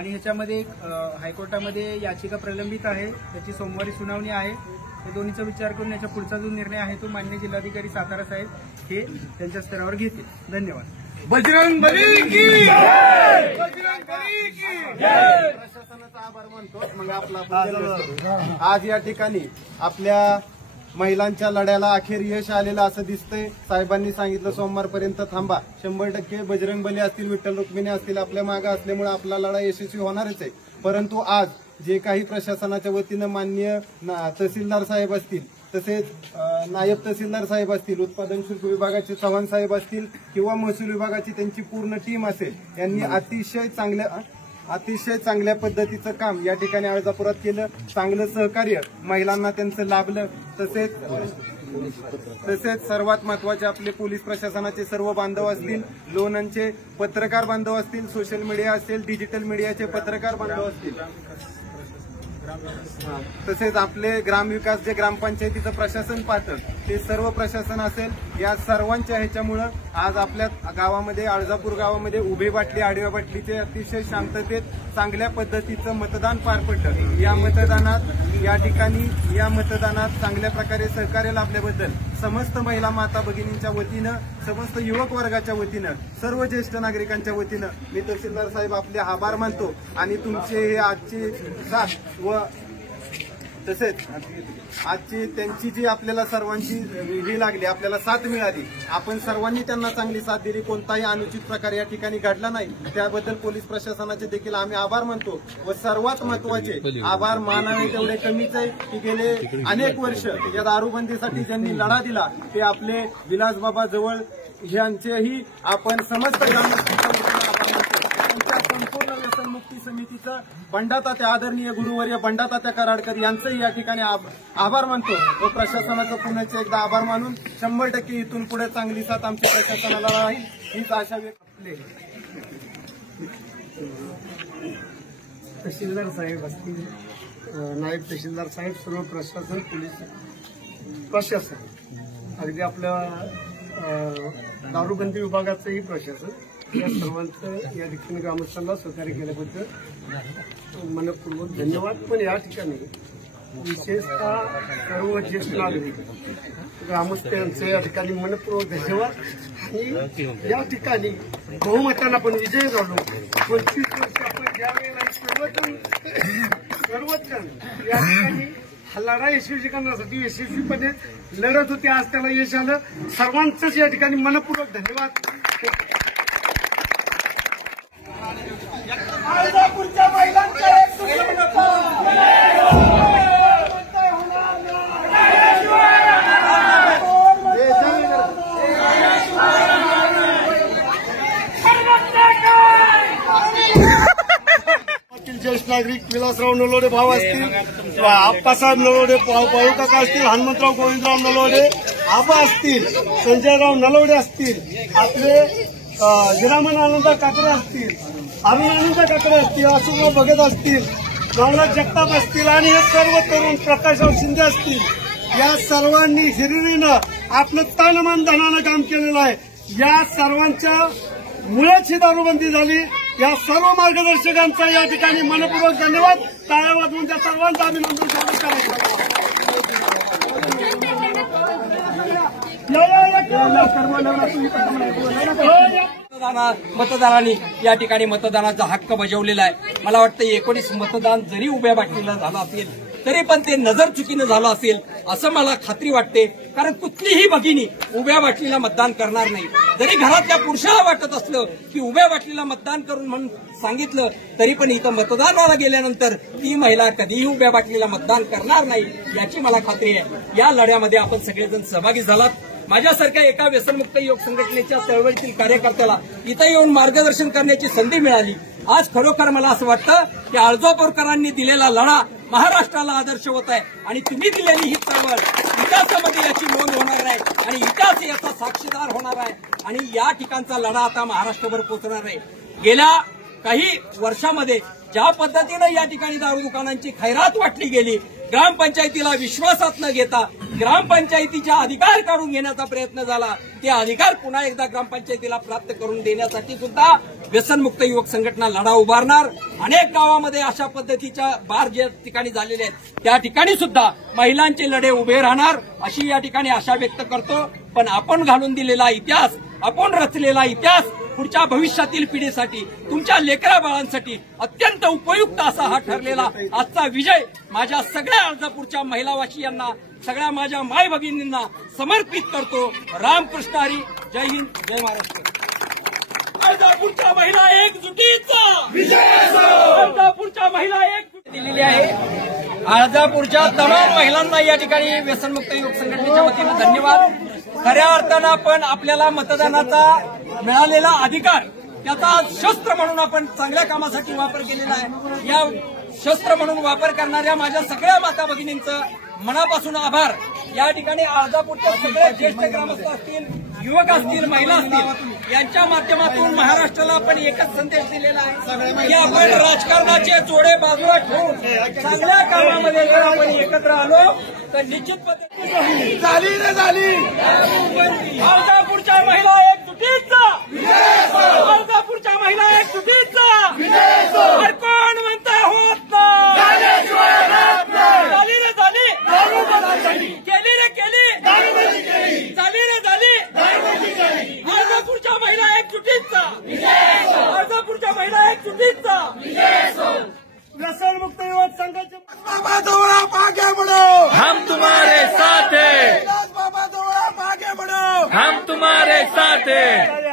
आणि ह्याच्यामध्ये हायकोर्टामध्ये याचिका प्रलंबित आहे, त्याची सोमवारी सुनावणी आहे. या दोन्हीचा विचार करून याचा पुढचा जो निर्णय आहे तो माननीय जिल्हाधिकारी सातारा साहेब हे त्यांच्या स्तरावर घेतील. धन्यवाद. बजरंग बली की जय, बजरंग बली की जय. प्रशासनाचा आभार मानतो. मग आपला आज या ठिकाणी आपल्या महिलांच्या लढ्याला अखेर यश आलेलं असं दिसतंय. साहेबांनी सांगितलं सोमवारपर्यंत थांबा. 100% बजरंग बली असतील, विठ्ठल रुक्मिणी असतील आपल्या मागे असल्यामुळे आपला लढा यशस्वी होणारच आहे. परंतु आज जे काही प्रशासनाच्या वतीनं माननीय तहसीलदार साहेब असतील, तसेच नायब तहसीलदार साहेब असतील, उत्पादन शुल्क विभागाचे चव्हाण साहेब असतील किंवा महसूल विभागाची त्यांची पूर्ण टीम असेल, यांनी अतिशय चांगल्या पद्धतीचं काम या ठिकाणी अर्जापुरात केलं. चांगलं सहकार्य महिलांना त्यांचं लाभलं. तसेच सर्वात महत्वाचे आपले पोलीस प्रशासनाचे सर्व बांधव असतील, लोणंदचे पत्रकार बांधव असतील, सोशल मीडिया असेल, डिजिटल मीडियाचे पत्रकार बांधव असतील, तसेच आपले ग्रामविकास जे ग्रामपंचायतीचं प्रशासन पाहतं ते सर्व प्रशासन असेल, या सर्वांच्या ह्याच्यामुळं आज आपल्या गावामध्ये, अर्जापूर गावामध्ये उभे बाटली आडव्या बाटलीचे अतिशय शांततेत चांगल्या पद्धतीचं मतदान पार पडलं. या मतदानात चांगल्या प्रकारे सहकार्य लाभल्याबद्दल समस्त महिला माता भगिनींच्या वतीनं, समस्त युवक वर्गाच्या वतीनं, सर्व ज्येष्ठ नागरिकांच्या वतीनं मी तहसीलदार साहेब आपले आभार मानतो. आणि तुमचे हे आजची साथ व तसेच आजची त्यांची जी आपल्याला सर्वांची ही लागली, आपल्याला साथ मिळाली, आपण सर्वांनी त्यांना चांगली साथ दिली, कोणताही अनुचित प्रकार या ठिकाणी घडला नाही, त्याबद्दल पोलीस प्रशासनाचे देखील आम्ही आभार मानतो. व सर्वात महत्वाचे आभार मानावे तेवढे कमीच आहे की गेले अनेक वर्ष या दारूबंदीसाठी ज्यांनी लढा दिला ते आपले विलासबाबा जवळ यांचेही आपण समस्त ग्रामस्थांच्या आभार मानतो. संपूर्ण व्यसनमुक्ती समितीचं बंडातात्या आदरणीय गुरुवर्य बंडातात्या कराडकर यांचंही या ठिकाणी आभार मानतो. व प्रशासनाचं पुन्हा एकदा आभार मानून 100% इथून पुढे चांगली साथ आमच्या प्रशासनाला राहील हीच आशा व्यक्त. तहसीलदार साहेब असतील, नायब तहसीलदार साहेब, सर्व प्रशासन, पोलीस प्रशासन, अगदी आपल्या दारूबंदी विभागाचंही प्रशासन, या सर्वांचं या ठिकाणी ग्रामस्थांना सहकार्य केल्याबद्दल मनपूर्वक धन्यवाद. पण या ठिकाणी विशेषतः सर्व ज्येष्ठ नागरिक ग्रामस्थ यांचं या ठिकाणी मनपूर्वक धन्यवाद. आणि या ठिकाणी बहुमतानं आपण विजय झालो. 25 वर्ष आपण ज्या वेळेला सर्वजण या ठिकाणी हा लढा यशस्वी करण्यासाठी यशस्वीपणे लढत होते, आज त्याला यश आलं. सर्वांचंच या ठिकाणी मनपूर्वक धन्यवाद. अर्जापूरच्या महिलांच्या ज्येष्ठ नागरिक विलासराव नलोडे भाऊ असतील, आप्पासाहेब नलोडे भाऊ काका असतील, हनुमंतराव गोविंदराव नलोडे आबा असतील, संजयराव नलोडे असतील, आपले गिरामन आनंद काकडे असतील, अरुण आनंद काकडे असतील, अशोकराव भगत असतील, नवनाथ जगताप असतील आणि हे सर्व तरुण प्रकाशराव शिंदे असतील, या सर्वांनी हिरिरीनं आपलं तन-मन धनानं काम केलेलं आहे. या सर्वांच्या मुळेच ही दारूबंदी झाली. या सर्व मार्गदर्शकांचा या ठिकाणी मनपूर्वक धन्यवाद. टाळ्या वाजवून त्या सर्वांचा अभिनंदन करायचं. मतदारांनी या ठिकाणी मतदानाचा हक्क बजावलेला आहे. मला वाटतं 19 मतदान जरी उभ्या बाटलीला झालं असेल तरी पण ते नजर चुकीनं झालं असेल असं मला खात्री वाटते. कारण कुठलीही भगिनी उभ्या बाटलीला मतदान करणार नाही. जरी घरातल्या पुरुषाला वाटत असलं की उभ्या बाटलीला मतदान करून म्हणून सांगितलं तरी पण इथं मतदानाला गेल्यानंतर ती महिला कधीही उभ्या बाटलीला मतदान करणार नाही याची मला खात्री आहे. या लढ्यामध्ये आपण सगळेजण सहभागी झालात. माझ्यासारख्या एका व्यसनमुक्त योग संघटनेच्या चळवळीतील कार्यकर्त्याला इथं येऊन मार्गदर्शन करण्याची संधी मिळाली. आज खरोखर मला असं वाटतं की अर्जापूरकरांनी दिलेला लढा महाराष्ट्राला आदर्श होत आहे आणि तुम्ही दिलेली ही चळवळ इतिहासामध्ये याची नोंद होणार आहे आणि इतिहास याचा साक्षीदार होणार आहे आणि या ठिकाणचा लढा आता महाराष्ट्रभर पोहोचणार आहे. गेल्या काही वर्षामध्ये ज्या पद्धतीनं या ठिकाणी दारू दुकानांची खैरात वाटली गेली, ग्रामपंचायतीला विश्वासात न घेता ग्रामपंचायतीचा अधिकार काढून घेण्याचा प्रयत्न झाला. ते अधिकार पुन्हा एकदा ग्रामपंचायतीला प्राप्त करून देण्यासाठी सुद्धा व्यसनमुक्त युवक संघटना लढा उभारणार. अनेक गावामध्ये अशा पद्धतीच्या बार ज्या ठिकाणी झालेले आहेत त्या ठिकाणी सुद्धा महिलांचे लढे उभे राहणार अशी या ठिकाणी आशा व्यक्त करतो. पण आपण घालून दिलेला इतिहास, आपण रचलेला इतिहास पुढच्या भविष्यातील पिढीसाठी, तुमच्या लेकरा बाळांसाठी अत्यंत उपयुक्त असा हा ठरलेला आजचा विजय माझ्या सगळ्या अर्धापूरच्या महिलावासियांना, सगळ्या माझ्या माय भगिनींना समर्पित करतो. रामकृष्ण हरी. जय हिंद, जय महाराष्ट्र. अर्धापूरच्या महिला एकजुटीचा विजय असो. अर्धापूरच्या महिला एकजुटी दिलेली आहे. अर्धापूरच्या तमाम महिलांना या ठिकाणी व्यसनमुक्त युवक संघटनेच्या वतीनं धन्यवाद. खऱ्या अर्थानं आपण आपल्याला मतदानाचा मिळालेला अधिकार त्याचा शस्त्र म्हणून आपण चांगल्या कामासाठी वापर केलेला आहे. या शस्त्र म्हणून वापर करणाऱ्या माझ्या सगळ्या माता भगिनींचं मनापासून आभार. या ठिकाणी अर्धापूरच्या सगळ्या ज्येष्ठ ग्रामस्थ असतील, युवक असतील, महिला असतील, यांच्या माध्यमातून महाराष्ट्राला आपण एकच संदेश दिलेला आहे की आपण राजकारणाचे जोडे बाजूला ठेवून चांगल्या कामामध्ये जर आपण एकत्र आलो तर निश्चित पद्धतीने झाली रे झाली. अर्धापूरच्या महिला एकजुटीचा, अर्धापूरच्या महिला एकजुटीचा हर कोण म्हणता होत नाही. झाली रे झाली, केली रे केली, झाली रे झाली. अर्धापूरच्या महिला एकजुटीचा, अर्धापूरच्या महिला एकजुटीचा व्यसनमुक्त युवक संघाचे बाबा दौड़ा आगे बढ़ो, हम तुम्हारे साथ हैं, बाबा दौड़ा आगे बढ़ो. हम तुम्हारे साथ हैं.